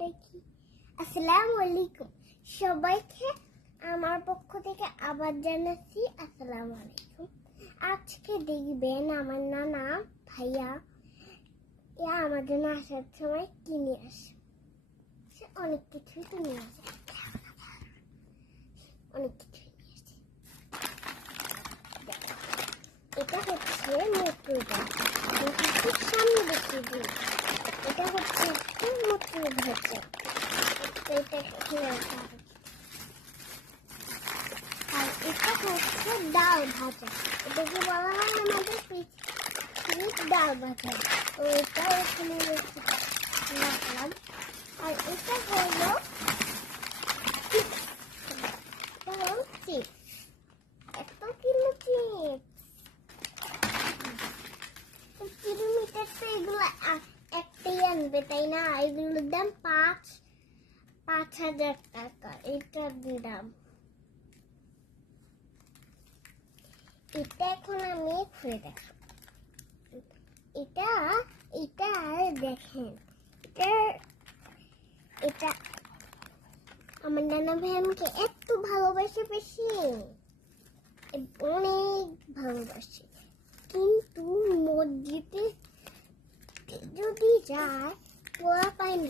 দেখি। আসসালামু আলাইকুম সবাইকে, আমার পক্ষ থেকে আবার জানাচ্ছি আসসালামু আলাইকুম। আজকে দেখবেন আমার নানা ভাইয়া আমার জন্য আসার সময় কিনে আসে। সে অনেক কিছুই তো নিয়ে আসে, অনেক কিছুই নিয়ে আসে। এটা হচ্ছে মটর ভাজা, খুব সামনে দেখতে দিই। এটা হচ্ছে মটর ভাজা, এটা খেয়ে রাখা হবে। আর এটা হচ্ছে ডাল ভাজা, এটাকে বলা হয় আমাদের পৃথিবীর ডাল ভাজা। তো এটা এখানে রাখলাম। আর এটা হলো চিপস, এত কিলো চিপস। কিলোমিটার তো এগুলো একটাই আনবে, তাই না? এগুলোর দাম 5,000 টাকা। এটার দাম, এটা এখন আমি খুলে দেখাবো। এটা এটা দেখেন, এটা আমার নানা ভাই আমাকে এত ভালোবাসে, বেশি অনেক ভালোবাসে। কিন্তু মসজিদে যদি যায় পোলা পাইন